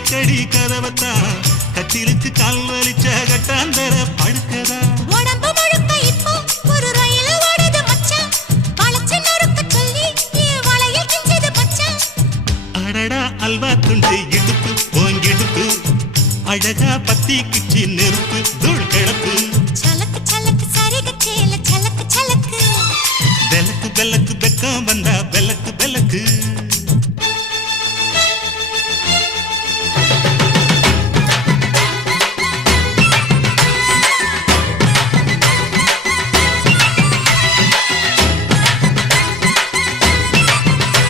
அடிக்கடி கதவத்தா கட்டிலுக்கு கால் வலிச்ச கட்டாந்தர படுக்கதா உடம்பு முழுக்க இப்போ ஒரு ரயில் ஓடுது மச்சான் வளைச்சு நறுக்க சொல்லி வளையல் கிஞ்சது மச்சான் அடடா அல்வா துண்டு இடுப்பு போங்கிடுப்பு அழகா பத்தி கிச்சி நெருப்பு தூள் கிளப்பு சலக்கு சலக்கு சரிக சேல சலக்கு சலக்கு வெலக்கு வெலக்கு வெக்கம் வந்தா வெலக்கு வெலக்கு